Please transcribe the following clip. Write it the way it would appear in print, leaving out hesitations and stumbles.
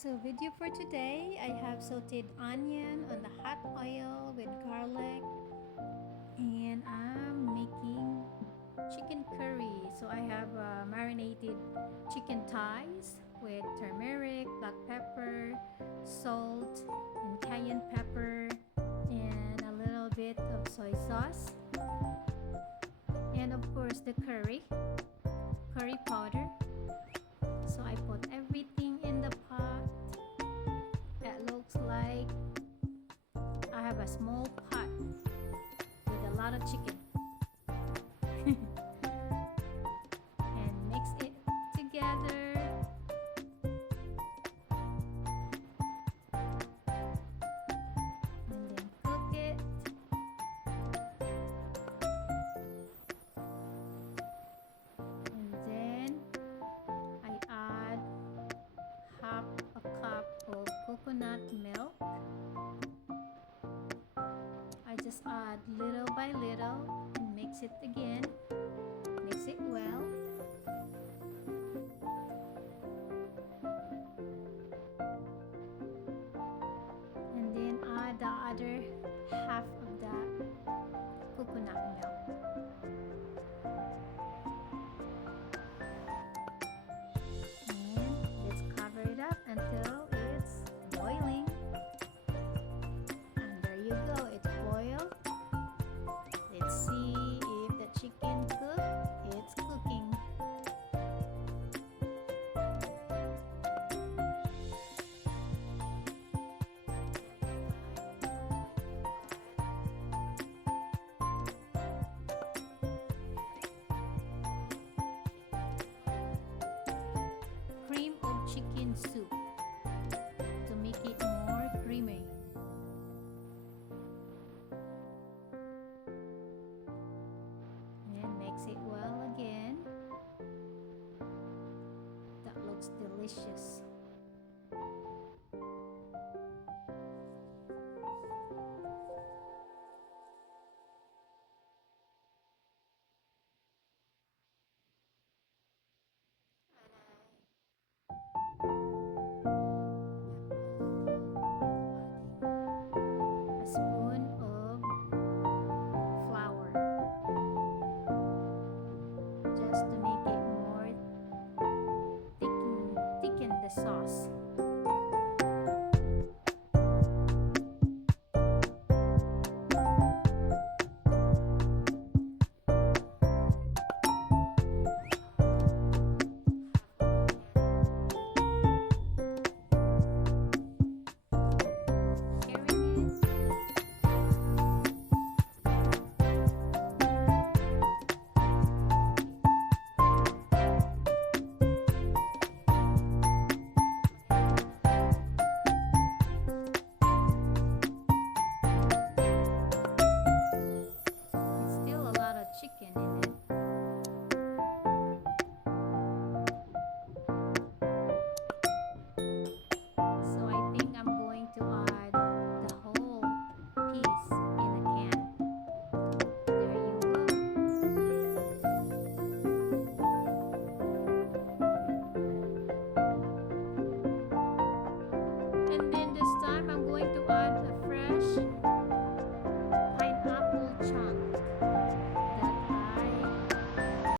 So video for today, I have sauteed onion on the hot oil with garlic, and I'm making chicken curry. So I have marinated chicken thighs with turmeric, black pepper, salt, and cayenne pepper, and a little bit of soy sauce, and of course the curry powder. So I put everything in the pot. It looks like I have a small pot with a lot of chicken. And mix it together. And then cook it. And then I add half a cup of coconut milk. I just add little by little and mix it again. Mix it well. And then add the other half of the coconut milk. And let's cover it up until it's boiling. And there you go, it's boiled. Let's see if the chicken cooked. It's cooking. Cream of chicken soup to make it more creamy. And mix it well again. That looks delicious. A spoon of flour just to make it more thicken the sauce. Stirring it. It's still a lot of chicken in it. So I think I'm going to add the whole piece in a can. There you go. And then the